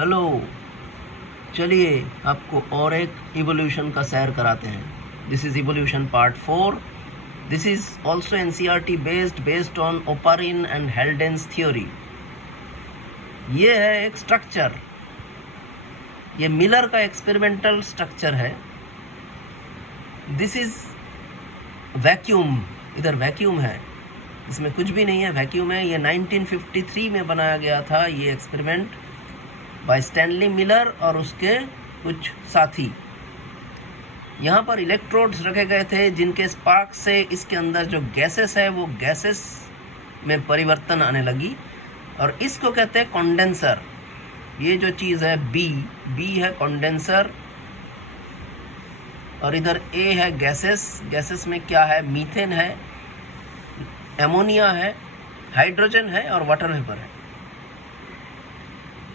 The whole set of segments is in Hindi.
हेलो, चलिए आपको और एक इवोल्यूशन का सैर कराते हैं. This is evolution part 4. This is also NCERT based on Oparin and Haldane's theory. ये है एक स्ट्रक्चर, ये मिलर का एक्सपेरिमेंटल स्ट्रक्चर है. दिस इज वैक्यूम, इधर वैक्यूम है, इसमें कुछ भी नहीं है, वैक्यूम है. ये 1953 में बनाया गया था ये एक्सपेरिमेंट बाय स्टैनली मिलर और उसके कुछ साथी. यहाँ पर इलेक्ट्रोड्स रखे गए थे जिनके स्पार्क से इसके अंदर जो गैसेस है वो गैसेस में परिवर्तन आने लगी, और इसको कहते हैं कंडेंसर. ये जो चीज़ है बी है कंडेंसर, और इधर ए है गैसेस. गैसेस में क्या है? मीथेन है, एमोनिया है, हाइड्रोजन है और वाटर वेपर है.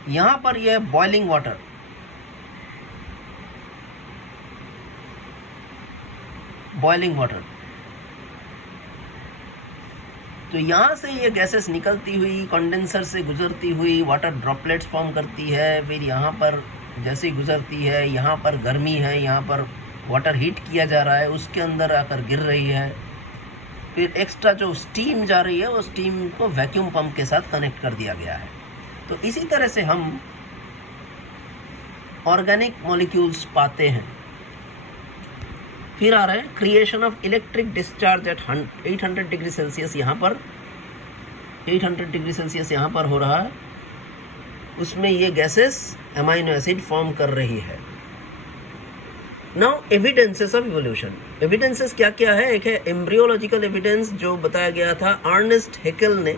यहाँ पर यह बॉइलिंग वाटर, तो यहाँ से ये गैसेस निकलती हुई कंडेंसर से गुजरती हुई वाटर ड्रॉपलेट्स फॉर्म करती है. फिर यहाँ पर जैसे ही गुजरती है, यहाँ पर गर्मी है, यहाँ पर वाटर हीट किया जा रहा है, उसके अंदर आकर गिर रही है. फिर एक्स्ट्रा जो स्टीम जा रही है वो स्टीम को वैक्यूम पंप के साथ कनेक्ट कर दिया गया है. तो इसी तरह से हम ऑर्गेनिक मॉलिक्यूल्स पाते हैं. फिर आ रहा है creation of electric discharge eight 800 degree Celsius. यहाँ पर 800 डिग्री सेल्सियस यहाँ पर हो रहा है. उसमें ये गैसेस अमाइनो एसिड फॉर्म कर रही है. Now evidences of evolution. Evidences क्या क्या है? एक है एम्ब्रियोलॉजिकल एविडेंस जो बताया गया था अर्नेस्ट हैकेल ने.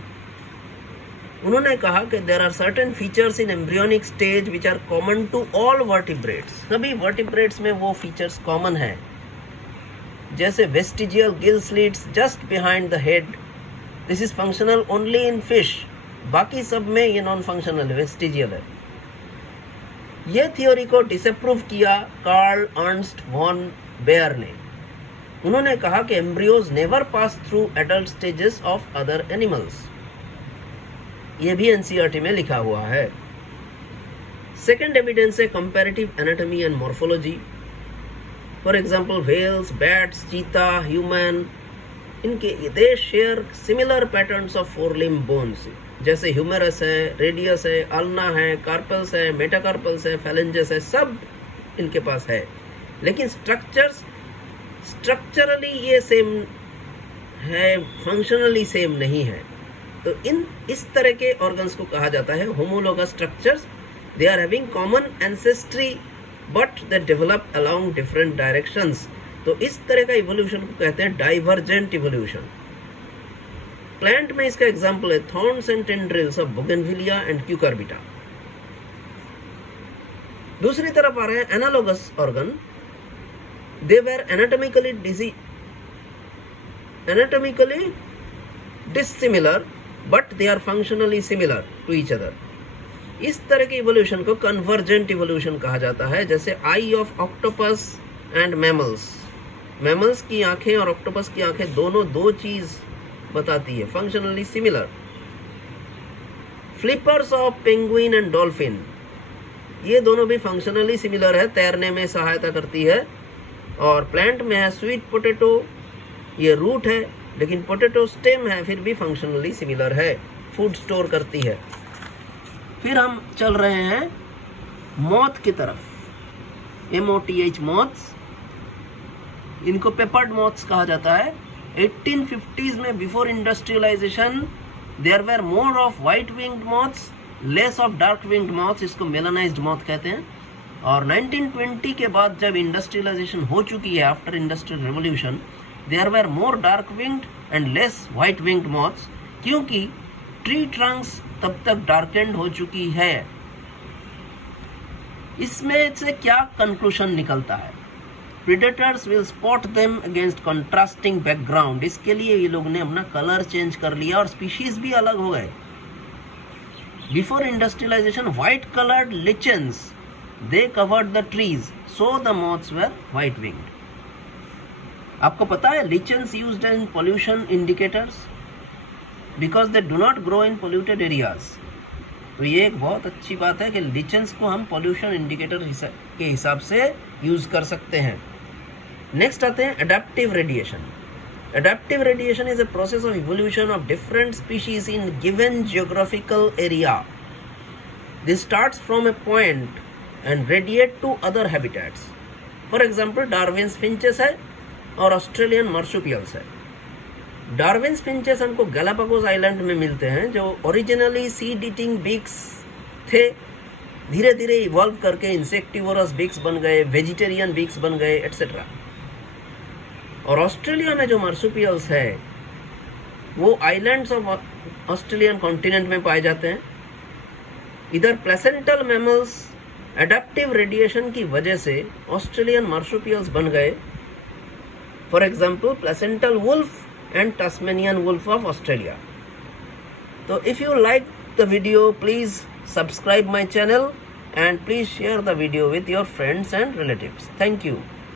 उन्होंने कहा कि there are certain features in embryonic stage which are common to all vertebrates. सभी वर्टिब्रेट्स में वो फीचर्स कॉमन है, जैसे vestigial gill slits just behind the head. This is functional only in fish. बाकी सब में ये नॉन फंक्शनल वेस्टिजियल है. ये थ्योरी को डिसअप्रूव किया कार्ल अर्नस्ट वॉन बेयर ने. उन्होंने कहा कि embryos never pass through adult stages of other animals. ये भी NCERT में लिखा हुआ है. सेकेंड एविडेंस है comparative anatomy and morphology. For example whales, bats, cheetah, human, इनके they share similar patterns of 4 limb bones. जैसे ह्यूमेरस है, रेडियस है, अल्ना है, कार्पल्स है, मेटाकार्पल्स है, फैलेंजेस है, सब इनके पास है. लेकिन स्ट्रक्चरली ये सेम है, फंक्शनली सेम नहीं है. तो इस तरह के ऑर्गन्स को कहा जाता है homologous structures. They are having common ancestry but they develop along different directions. तो इस तरह का इवोल्यूशन को कहते हैं डाइवर्जेंट इवोल्यूशन. प्लांट में इसका एग्जांपल है thorns and tendrils of bougainvillea and cucurbita. दूसरी तरफ आ रहे हैं analogous organ. They were anatomically dissimilar but they are functionally similar to each other. इस तरह के इवोल्यूशन को कन्वर्जेंट इवोल्यूशन कहा जाता है. जैसे eye of octopus and mammals. Mammals की आंखें और ऑक्टोपस की आंखें दोनों दो चीज बताती है, functionally similar. Flippers of penguin and dolphin, ये दोनों भी फंक्शनली सिमिलर है, तैरने में सहायता करती है. और प्लांट में है स्वीट पोटैटो, ये रूट है लेकिन पोटैटो स्टेम है, फिर भी फंक्शनली सिमिलर है, फूड स्टोर करती है. फिर हम चल रहे हैं मॉथ की तरफ. MOTH मॉथ्स, इनको पेपर्ड मॉथ्स कहा जाता है. 1850s में before industrialisation there were more of white winged moths, less of dark winged moths. इसको मेलानाइज्ड मॉथ कहते हैं. और 1920 के बाद जब इंडस्ट्रियलाइजेशन हो चुकी है, after industrial revolution, there were more dark winged and less white winged moths, क्योंकि ट्री ट्रंक्स तब तक डार्केंड हो चुकी है. इसमें से क्या कंक्लूजन निकलता है? Predators will spot them against contrasting background. इसके लिए ये लोग ने अपना कलर चेंज कर लिया और स्पीशीज भी अलग हो गए. Before industrialisation white coloured lichens they covered the trees, so the moths were white winged. आपको पता है lichens used in pollution indicators because they do not grow in polluted areas. तो ये एक बहुत अच्छी बात है कि लिचेंस को हम पॉल्यूशन इंडिकेटर के हिसाब से यूज़ कर सकते हैं। नेक्स्ट आते हैं adaptive radiation. Adaptive radiation is a process of evolution of different species in given geographical area. This starts from a point and radiate to other habitats. For example Darwin's finches है और ऑस्ट्रेलियन मार्सुपियल्स है। डार्विन्स फिंचेस हमको गैलापागोस आइलैंड में मिलते हैं, जो ओरिजिनली सीड ईटिंग बीक्स थे, धीरे धीरे इवॉल्व करके इंसेक्टिवोरस बीक्स बन गए, वेजिटेरियन बीक्स बन गए, एट्सेट्रा। और ऑस्ट्रेलिया में जो मार्सुपियल्स है वो आइलैंड्स ऑफ ऑस्ट्रेलियन कॉन्टिनेंट में पाए जाते हैं। इधर प्लेसेंटल मैमल्स एडेप्टिव रेडिएशन की वजह से ऑस्ट्रेलियन मार्सुपियल्स बन गए। For example placental wolf and Tasmanian wolf of Australia. So if you like the video, please subscribe my channel and please share the video with your friends and relatives. Thank you.